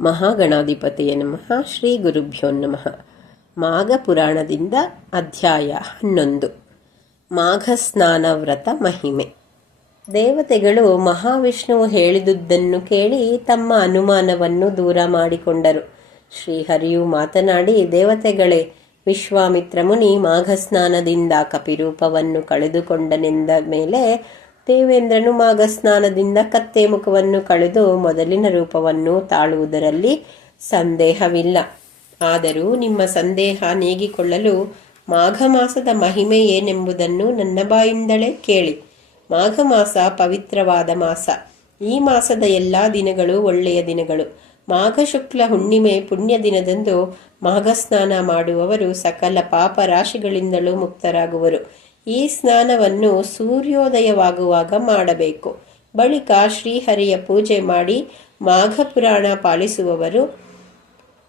ಮಹಾಗಣಾಧಿಪತಿಯ ನಮಃ, ಶ್ರೀ ಗುರುಭ್ಯೋ ನಮಃ. ಮಾಘ ಪುರಾಣದಿಂದ ಅಧ್ಯಾಯ ಹನ್ನೊಂದು. ಮಾಘ ಸ್ನಾನ ವ್ರತ ಮಹಿಮೆ. ದೇವತೆಗಳು ಮಹಾವಿಷ್ಣುವು ಹೇಳಿದುದನ್ನು ಕೇಳಿ ತಮ್ಮ ಅನುಮಾನವನ್ನು ದೂರ ಮಾಡಿಕೊಂಡರು. ಶ್ರೀಹರಿಯು ಮಾತನಾಡಿ, ದೇವತೆಗಳೇ ವಿಶ್ವಾಮಿತ್ರ ಮುನಿ ಮಾಘ ಸ್ನಾನದಿಂದ ಕಪಿರೂಪವನ್ನು ಕಳೆದುಕೊಂಡನೆಂದ ಮೇಲೆ ದೇವೇಂದ್ರನು ಮಾಘ ಸ್ನಾನದಿಂದ ಕತ್ತೆ ಮುಖವನ್ನು ಕಳೆದು ಮೊದಲಿನ ರೂಪವನ್ನು ತಾಳುವುದರಲ್ಲಿ ಸಂದೇಹವಿಲ್ಲ. ಆದರೂ ನಿಮ್ಮ ಸಂದೇಹ ನೀಗಿಕೊಳ್ಳಲು ಮಾಘ ಮಾಸದ ಮಹಿಮೆ ಏನೆಂಬುದನ್ನು ನನ್ನ ಬಾಯಿಂದಲೇ ಕೇಳಿ. ಮಾಘ ಮಾಸ ಪವಿತ್ರವಾದ ಮಾಸ. ಈ ಮಾಸದ ಎಲ್ಲ ದಿನಗಳು ಒಳ್ಳೆಯ ದಿನಗಳು. ಮಾಘ ಶುಕ್ಲ ಹುಣ್ಣಿಮೆ ಪುಣ್ಯ ದಿನದಂದು ಮಾಘ ಸ್ನಾನ ಮಾಡುವವರು ಸಕಲ ಪಾಪ ರಾಶಿಗಳಿಂದಲೂ ಮುಕ್ತರಾಗುವರು. ಈ ಸ್ನಾನವನ್ನು ಸೂರ್ಯೋದಯವಾಗುವಾಗ ಮಾಡಬೇಕು. ಬಳಿಕ ಶ್ರೀಹರಿಯ ಪೂಜೆ ಮಾಡಿ ಮಾಘ ಪುರಾಣ ಪಾಲಿಸುವವರು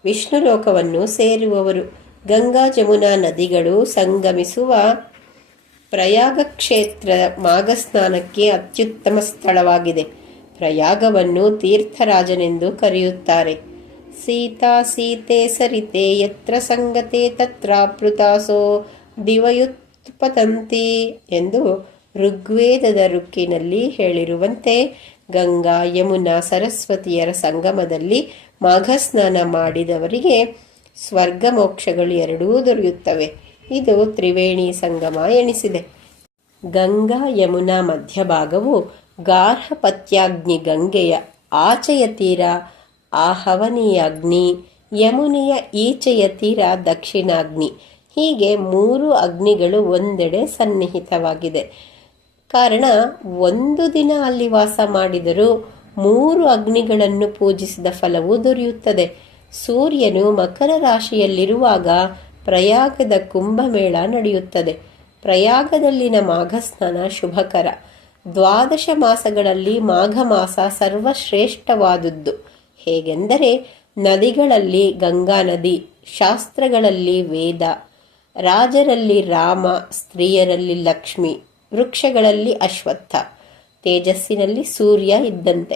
ವಿಷ್ಣು ಲೋಕವನ್ನು ಸೇರುವವರು, ಗಂಗಾ ಜಮುನಾ ನದಿಗಳು ಸಂಗಮಿಸುವ ಪ್ರಯಾಗ ಕ್ಷೇತ್ರ ಮಾಘ ಸ್ನಾನಕ್ಕೆ ಅತ್ಯುತ್ತಮ ಸ್ಥಳವಾಗಿದೆ. ಪ್ರಯಾಗವನ್ನು ತೀರ್ಥರಾಜನೆಂದು ಕರೆಯುತ್ತಾರೆ. ಸೀತಾ ಸೀತೆ ಸರಿತೆ, ಯತ್ರ ಸಂಗತೆ ತತ್ರಾಪ್ಲುತಾಸೋ ದಿವಯುತ್ಪತಂತಿ ಎಂದು ಋಗ್ವೇದದ ಋಕ್ಕಿನಲ್ಲಿ ಹೇಳಿರುವಂತೆ ಗಂಗಾ ಯಮುನಾ ಸರಸ್ವತಿಯರ ಸಂಗಮದಲ್ಲಿ ಮಾಘ ಸ್ನಾನ ಮಾಡಿದವರಿಗೆ ಸ್ವರ್ಗ ಮೋಕ್ಷಗಳು ಎರಡೂ ದೊರೆಯುತ್ತವೆ. ಇದು ತ್ರಿವೇಣಿ ಸಂಗಮ ಎಣಿಸಿದೆ ಗಂಗಾ ಯಮುನಾ ಮಧ್ಯಭಾಗವು ಗಾರ್ಹಪತ್ಯಾಗ್ನಿ ಗಂಗೆಯ ಆಚೆಯ ತೀರ, ಆಹವನಿಯಾಗ್ನಿ, ಯಮುನೆಯ ಈಚೆಯ ತೀರ, ದಕ್ಷಿಣಾಗ್ನಿ ಹೀಗೆ ಮೂರು ಅಗ್ನಿಗಳು ಒಂದೆಡೆ ಸನ್ನಿಹಿತವಾಗಿದೆ. ಕಾರಣ, ಒಂದು ದಿನ ಅಲ್ಲಿ ವಾಸ ಮಾಡಿದರೂ ಮೂರು ಅಗ್ನಿಗಳನ್ನು ಪೂಜಿಸಿದ ಫಲವು ದೊರೆಯುತ್ತದೆ. ಸೂರ್ಯನು ಮಕರ ರಾಶಿಯಲ್ಲಿರುವಾಗ ಪ್ರಯಾಗದ ಕುಂಭಮೇಳ ನಡೆಯುತ್ತದೆ. ಪ್ರಯಾಗದಲ್ಲಿನ ಮಾಘಸ್ನಾನ ಶುಭಕರ. ದ್ವಾದಶ ಮಾಸಗಳಲ್ಲಿ ಮಾಘ ಮಾಸ ಸರ್ವಶ್ರೇಷ್ಠವಾದುದ್ದು. ಹೇಗೆಂದರೆ, ನದಿಗಳಲ್ಲಿ ಗಂಗಾ ನದಿ, ಶಾಸ್ತ್ರಗಳಲ್ಲಿ ವೇದ. ರಾಜರಲ್ಲಿ ರಾಮ, ಸ್ತ್ರೀಯರಲ್ಲಿ ಲಕ್ಷ್ಮಿ, ವೃಕ್ಷಗಳಲ್ಲಿ ಅಶ್ವತ್ಥ, ತೇಜಸ್ಸಿನಲ್ಲಿ ಸೂರ್ಯ ಇದ್ದಂತೆ.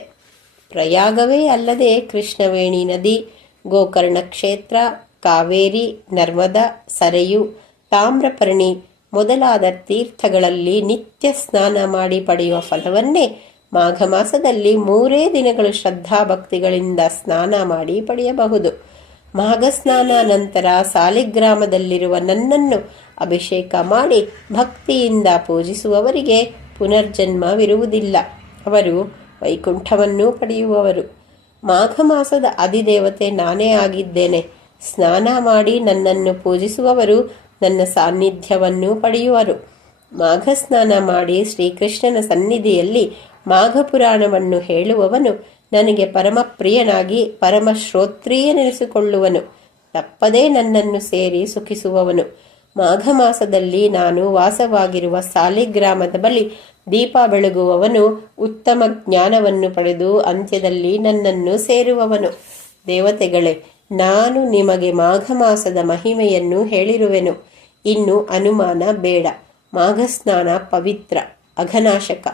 ಪ್ರಯಾಗವೇ ಅಲ್ಲದೆ ಕೃಷ್ಣವೇಣಿ ನದಿ, ಗೋಕರ್ಣ ಕ್ಷೇತ್ರ, ಕಾವೇರಿ, ನರ್ಮದಾ, ಸರೆಯು, ತಾಮ್ರಪರ್ಣಿ ಮೊದಲಾದ ತೀರ್ಥಗಳಲ್ಲಿ ನಿತ್ಯ ಸ್ನಾನ ಮಾಡಿ ಪಡೆಯುವ ಫಲವನ್ನೇ ಮಾಘ ಮಾಸದಲ್ಲಿ ಮೂರೇ ದಿನಗಳು ಶ್ರದ್ಧಾಭಕ್ತಿಗಳಿಂದ ಸ್ನಾನ ಮಾಡಿ ಪಡೆಯಬಹುದು. ಮಾಘ ಸ್ನಾನ ನಂತರ ಸಾಲಿಗ್ರಾಮದಲ್ಲಿರುವ ನನ್ನನ್ನು ಅಭಿಷೇಕ ಮಾಡಿ ಭಕ್ತಿಯಿಂದ ಪೂಜಿಸುವವರಿಗೆ ಪುನರ್ಜನ್ಮವಿರುವುದಿಲ್ಲ. ಅವರು ವೈಕುಂಠವನ್ನೂ ಪಡೆಯುವವರು. ಮಾಘ ಮಾಸದ ಅಧಿದೇವತೆ ನಾನೇ ಆಗಿದ್ದೇನೆ. ಸ್ನಾನ ಮಾಡಿ ನನ್ನನ್ನು ಪೂಜಿಸುವವರು ನನ್ನ ಸಾನ್ನಿಧ್ಯವನ್ನು ಪಡೆಯುವರು. ಮಾಘ ಸ್ನಾನ ಮಾಡಿ ಶ್ರೀಕೃಷ್ಣನ ಸನ್ನಿಧಿಯಲ್ಲಿ ಮಾಘ ಪುರಾಣವನ್ನು ಹೇಳುವವನು ನನಗೆ ಪರಮ ಪ್ರಿಯನಾಗಿ ಪರಮ ಶ್ರೋತ್ರಿಯನೆನಿಸಿಕೊಳ್ಳುವನು ತಪ್ಪದೇ ನನ್ನನ್ನು ಸೇರಿ ಸುಖಿಸುವವನು. ಮಾಘ ಮಾಸದಲ್ಲಿ ನಾನು ವಾಸವಾಗಿರುವ ಸಾಲಿಗ್ರಾಮದ ಬಳಿ ದೀಪ ಬೆಳಗುವವನು ಉತ್ತಮ ಜ್ಞಾನವನ್ನು ಪಡೆದು ಅಂತ್ಯದಲ್ಲಿ ನನ್ನನ್ನು ಸೇರುವವನು. ದೇವತೆಗಳೇ, ನಾನು ನಿಮಗೆ ಮಾಘ ಮಾಸದ ಮಹಿಮೆಯನ್ನು ಹೇಳಿರುವೆನು. ಇನ್ನು ಅನುಮಾನ ಬೇಡ. ಮಾಘ ಸ್ನಾನ ಪವಿತ್ರ, ಅಘನಾಶಕ.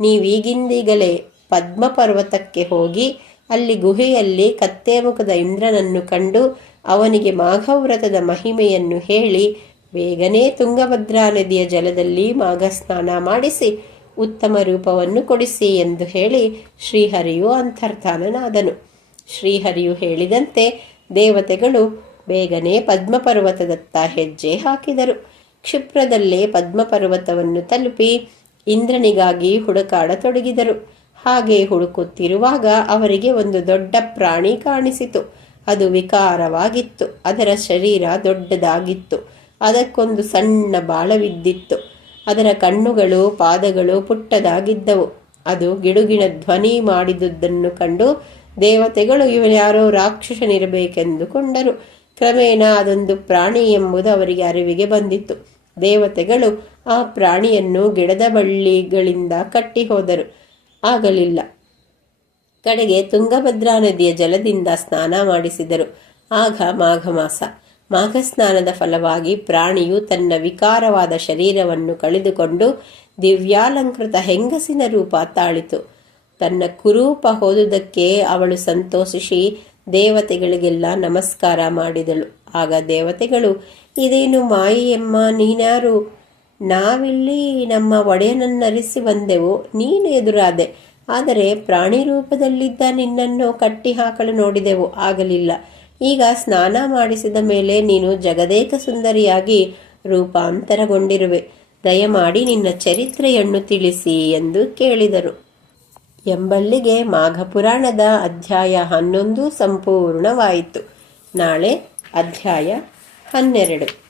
ನೀವೀಗಿಂದೀಗಲೇ ಪದ್ಮ ಪರ್ವತಕ್ಕೆ ಹೋಗಿ ಅಲ್ಲಿ ಗುಹೆಯಲ್ಲಿ ಕತ್ತೇಮುಖದ ಇಂದ್ರನನ್ನು ಕಂಡು ಅವನಿಗೆ ಮಾಘವ್ರತದ ಮಹಿಮೆಯನ್ನು ಹೇಳಿ, ಬೇಗನೆ ತುಂಗಭದ್ರಾ ನದಿಯ ಜಲದಲ್ಲಿ ಮಾಘ ಸ್ನಾನ ಮಾಡಿಸಿ, ಉತ್ತಮ ರೂಪವನ್ನು ಕೊಡಿಸಿ ಎಂದು ಹೇಳಿ ಶ್ರೀಹರಿಯು ಅಂತರ್ಧಾನನಾದನು. ಶ್ರೀಹರಿಯು ಹೇಳಿದಂತೆ ದೇವತೆಗಳು ಬೇಗನೆ ಪದ್ಮಪರ್ವತದತ್ತ ಹೆಜ್ಜೆ ಹಾಕಿದರು. ಕ್ಷಿಪ್ರದಲ್ಲೇ ಪದ್ಮಪರ್ವತವನ್ನು ತಲುಪಿ ಇಂದ್ರನಿಗಾಗಿ ಹುಡುಕಾಡತೊಡಗಿದರು. ಹಾಗೆ ಹುಡುಕುತ್ತಿರುವಾಗ ಅವರಿಗೆ ಒಂದು ದೊಡ್ಡ ಪ್ರಾಣಿ ಕಾಣಿಸಿತು. ಅದು ವಿಕಾರವಾಗಿತ್ತು. ಅದರ ಶರೀರ ದೊಡ್ಡದಾಗಿತ್ತು. ಅದಕ್ಕೊಂದು ಸಣ್ಣ ಬಾಳವಿದ್ದಿತ್ತು ಅದರ ಕಣ್ಣುಗಳು, ಪಾದಗಳು ಪುಟ್ಟದಾಗಿದ್ದವು. ಅದು ಗಿಡುಗಿಣ ಧ್ವನಿ ಮಾಡಿದುದನ್ನು ಕಂಡು ದೇವತೆಗಳು ಇವರ್ಯಾರೋ ರಾಕ್ಷಸನಿರಬೇಕೆಂದುಕೊಂಡರು. ಕ್ರಮೇಣ ಅದೊಂದು ಪ್ರಾಣಿ ಎಂಬುದು ಅವರಿಗೆ ಅರಿವಿಗೆ ಬಂದಿತ್ತು. ದೇವತೆಗಳು ಆ ಪ್ರಾಣಿಯನ್ನು ಗಿಡದ ಬಳ್ಳಿಗಳಿಂದ ಕಟ್ಟಿ ಹೋದರು ಆಗಲಿಲ್ಲ. ಕಡೆಗೆ ತುಂಗಭದ್ರಾ ನದಿಯ ಜಲದಿಂದ ಸ್ನಾನ ಮಾಡಿಸಿದರು. ಆಗ ಮಾಘ ಮಾಸ ಮಾಘ ಸ್ನಾನದ ಫಲವಾಗಿ ಪ್ರಾಣಿಯು ತನ್ನ ವಿಕಾರವಾದ ಶರೀರವನ್ನು ಕಳೆದುಕೊಂಡು ದಿವ್ಯಾಲಂಕೃತ ಹೆಂಗಸಿನ ರೂಪ ತಾಳಿತು. ತನ್ನ ಕುರೂಪ ಹೋದುದಕ್ಕೆ ಅವಳು ಸಂತೋಷಿಸಿ ದೇವತೆಗಳಿಗೆಲ್ಲ ನಮಸ್ಕಾರ ಮಾಡಿದಳು. ಆಗ ದೇವತೆಗಳು, ಇದೇನು ಮಾಯೆಯಮ್ಮ, ನೀನ್ಯಾರು? ನಾವಿಲ್ಲಿ ನಮ್ಮ ಒಡೆಯನನ್ನರಿಸಿ ಬಂದೆವು, ನೀನು ಎದುರಾದೆ. ಆದರೆ ಪ್ರಾಣಿ ರೂಪದಲ್ಲಿದ್ದ ನಿನ್ನನ್ನು ಕಟ್ಟಿ ಹಾಕಲು ನೋಡಿದೆವು, ಆಗಲಿಲ್ಲ. ಈಗ ಸ್ನಾನ ಮಾಡಿಸಿದ ಮೇಲೆ ನೀನು ಜಗದೇಕ ಸುಂದರಿಯಾಗಿ ರೂಪಾಂತರಗೊಂಡಿರುವೆ. ದಯಮಾಡಿ ನಿನ್ನ ಚರಿತ್ರೆಯನ್ನು ತಿಳಿಸಿ ಎಂದು ಕೇಳಿದರು. ಎಂಬಲ್ಲಿಗೆ ಮಾಘ ಪುರಾಣದ ಅಧ್ಯಾಯ ಹನ್ನೊಂದು ಸಂಪೂರ್ಣವಾಯಿತು. ನಾಳೆ ಅಧ್ಯಾಯ ಹನ್ನೆರಡು.